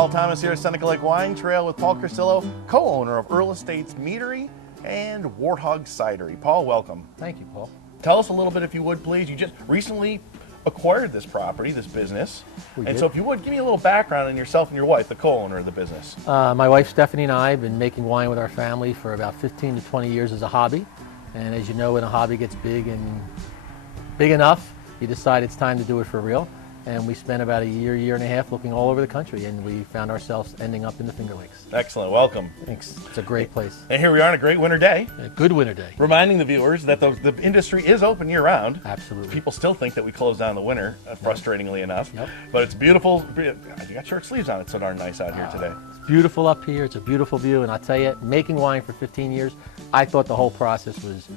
Paul Thomas here at Seneca Lake Wine Trail with Paul Curcillo, co-owner of Earle Estates Meadery and Worthog Cidery. Paul, welcome. Thank you, Paul. Tell us a little bit, if you would, please. You just recently acquired this property, this business. So if you would, give me a little background on yourself and your wife, the co-owner of the business. My wife Stephanie and I have been making wine with our family for about 15 to 20 years as a hobby. And as you know, when a hobby gets big enough, you decide it's time to do it for real. And we spent about a year and a half looking all over the country, and we found ourselves ending up in the Finger Lakes. Excellent. Welcome. Thanks. It's a great place. And here we are on a great winter day. A good winter day. Reminding the viewers that the industry is open year-round. Absolutely. People still think that we close down the winter, frustratingly enough. Yep. But it's beautiful. You got short sleeves on. It's so darn nice out here today. It's beautiful up here. It's a beautiful view. And I'll tell you, making wine for 15 years, I thought the whole process was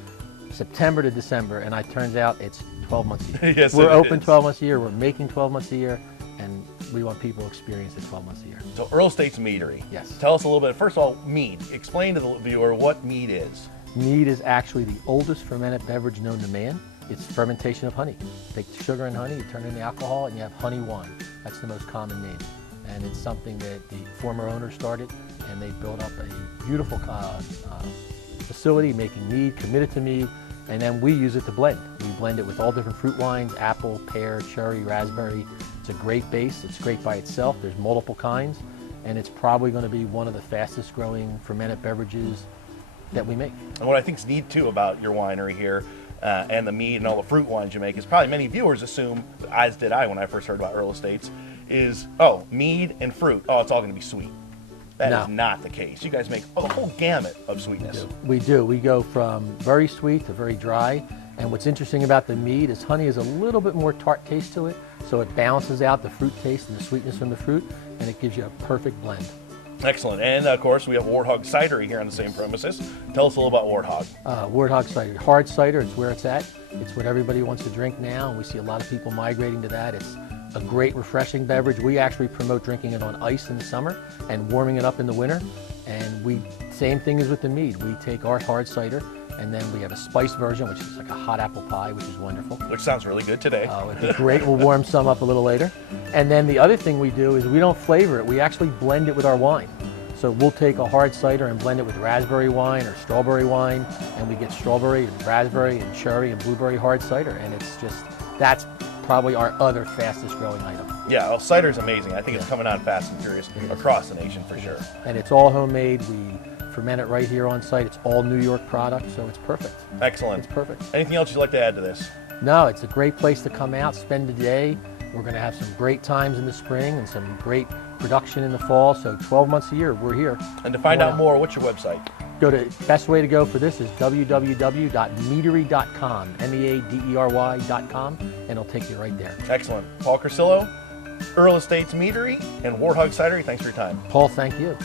September to December, and it turns out it's 12 months a year. Yes, we're it open is. 12 months a year. We're making 12 months a year, and we want people to experience it 12 months a year. So Earle Estates Meadery. Yes. Tell us a little bit. First of all, mead. Explain to the viewer what mead is. Mead is actually the oldest fermented beverage known to man. It's fermentation of honey. Take sugar and honey, you turn it into alcohol, and you have honey wine. That's the most common name. And it's something that the former owner started, and they built up a beautiful facility making mead, committed to mead, and then we use it to blend. We blend it with all different fruit wines, apple, pear, cherry, raspberry. It's a great base. It's great by itself. There's multiple kinds, and it's probably going to be one of the fastest growing fermented beverages that we make. And what I think is neat too about your winery here and the mead and all the fruit wines you make is probably many viewers assume, as did I when I first heard about Earle Estates, is, oh, mead and fruit. Oh, it's all going to be sweet. That is not the case. You guys make the whole gamut of sweetness. We do. We go from very sweet to very dry. And what's interesting about the mead is honey has a little bit more tart taste to it, so it balances out the fruit taste and the sweetness from the fruit, and it gives you a perfect blend. Excellent. And of course, we have Worthog Cidery here on the same premises. Tell us a little about Worthog. Worthog Cidery, hard cider, it's where it's at. It's what everybody wants to drink now, and we see a lot of people migrating to that. It's a great refreshing beverage. We actually promote drinking it on ice in the summer and warming it up in the winter. And same thing as with the mead. We take our hard cider, and then we have a spiced version, which is like a hot apple pie, which is wonderful. Which sounds really good today. It'd be great. We'll warm some up a little later. And then the other thing we do is we don't flavor it. We actually blend it with our wine. So we'll take a hard cider and blend it with raspberry wine or strawberry wine, and we get strawberry and raspberry and cherry and blueberry hard cider. And that's probably our other fastest growing item. Yeah, well, cider is amazing. I think it's coming on fast and furious across the nation for sure. And it's all homemade. We ferment it right here on site. It's all New York product, so it's perfect. Excellent. It's perfect. Anything else you'd like to add to this? No, it's a great place to come out, spend the day. We're going to have some great times in the spring and some great production in the fall. So 12 months a year, we're here. And to find out more, what's your website? Best way to go for this is www.meadery.com, MEADERY.com, and it'll take you right there. Excellent. Paul Curcillo, Earle Estates Meadery, and Worthog Cidery, thanks for your time. Paul, thank you.